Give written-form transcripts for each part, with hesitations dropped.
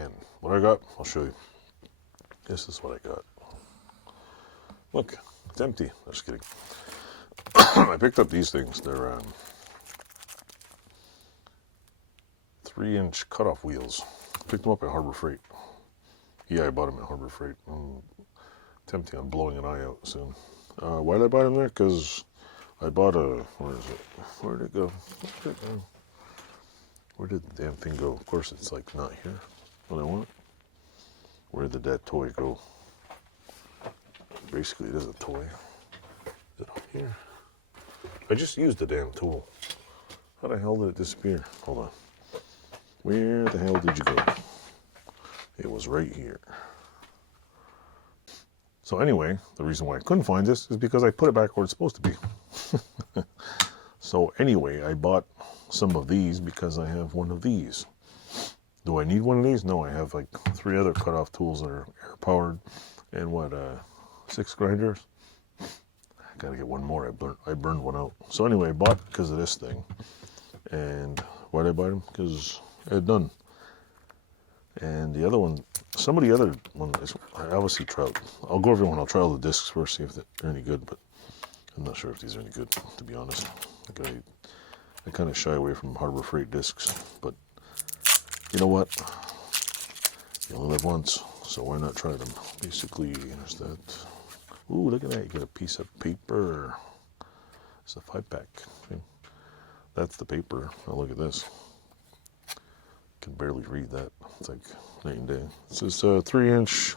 again. What I got, I'll show you. This is what I got. Look, it's empty. Just kidding. I picked up these things. They're 3-inch cutoff wheels. Picked them up at Harbor Freight. Yeah, I bought them at Harbor Freight. I'm tempting on blowing an eye out soon. Why did I buy them there? Because I bought a, where is it? Where did it go? Where did the damn thing go? Of course, it's like not here when I want it. Where did that toy go? Basically, it is a toy. Is it on here? I just used the damn tool. How the hell did it disappear? Hold on. Where the hell did you go? It was right here. So anyway, the reason why I couldn't find this is because I put it back where it's supposed to be. So anyway, I bought some of these because I have one of these. Do I need one of these? No, I have like 3 other cutoff tools that are air powered and 6 grinders. I gotta get one more. I burned one out. So anyway, I bought because of this thing. And why did I buy them? Because I had done. And the other one, some of the other one is, I obviously tried. I'll go over one. I'll try all the discs first, see if they're any good. But I'm not sure if these are any good, to be honest. I kind of shy away from Harbor Freight discs, but you know what? You only live once, so why not try them? Basically, there's that. Ooh, look at that. You get a piece of paper. It's a 5-pack. Okay. That's the paper. Now look at this. Can barely read that. It's like night and day. This is a 3-inch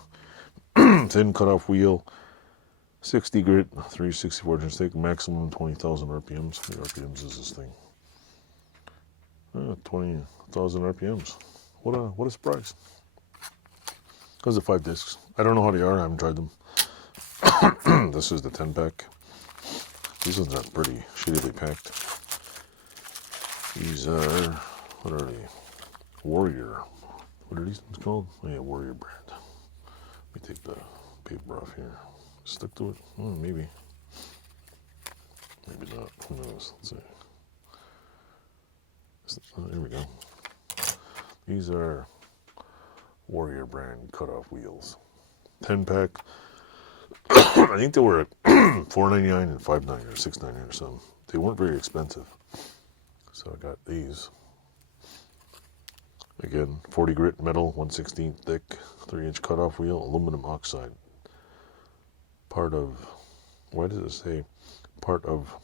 thin cutoff wheel, 60 grit, 364-inch thick, maximum 20,000 RPMs. How many RPMs is this thing? 20,000 RPMs. What a surprise. Because of 5 discs. I don't know how they are. I haven't tried them. This is the 10-pack. These ones are pretty shittily packed. These are, what are they? Warrior. What are these ones called? Oh yeah, Warrior brand. Let me take the paper off here. Stick to it? Maybe. Maybe not. Who knows? Let's see. There we go. These are Warrior brand cutoff wheels. 10-pack. I think they were $4.99 and $5.99 or $6.99 or something. They weren't very expensive. So I got these. Again, 40 grit metal, 1/16 thick, 3-inch cutoff wheel, aluminum oxide. Part of, why does it say part of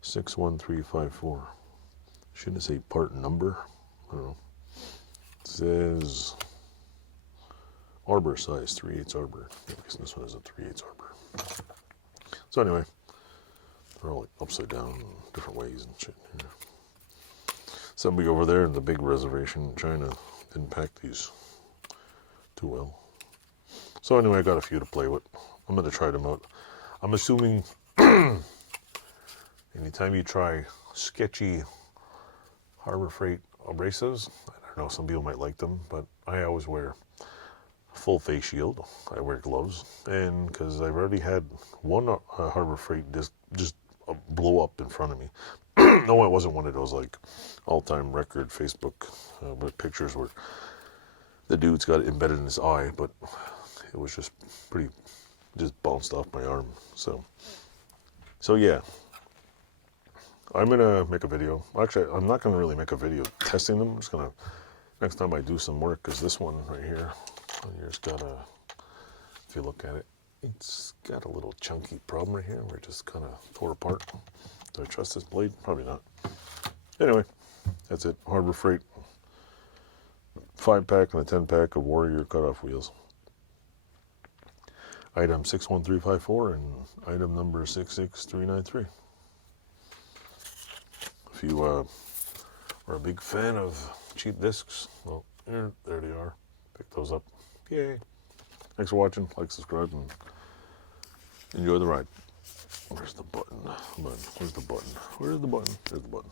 61354? Shouldn't it say part number? I don't know. It says arbor size, 3/8 arbor. I guess this one is a 3/8 arbor. So anyway, they're all like upside down in different ways and shit. Yeah. Somebody over there in the big reservation in China didn't pack these too well. So anyway, I got a few to play with. I'm going to try them out. I'm assuming anytime you try sketchy Harbor Freight abrasives, I don't know, some people might like them, but I always wear a full face shield. I wear gloves, and because I've already had one Harbor Freight disc just blow up in front of me. No, it wasn't one of those like all-time record Facebook with pictures where the dude's got it embedded in his eye, but it was just just bounced off my arm. So yeah, I'm gonna make a video. Actually, I'm not gonna really make a video testing them. I'm just gonna, next time I do some work, because this one right here, here's got a, if you look at it, it's got a little chunky problem right here where it just kind of tore apart. Do I trust this blade? Probably not. Anyway, that's it. Harbor Freight 5-pack and a 10-pack of Warrior cutoff wheels. Item 61354 and item number 66393. If you are a big fan of cheap discs, well, there they are. Pick those up. Yay. Thanks for watching. Like, subscribe, and enjoy the ride. Where's the button? Where's the button? Where's the button? There's the button.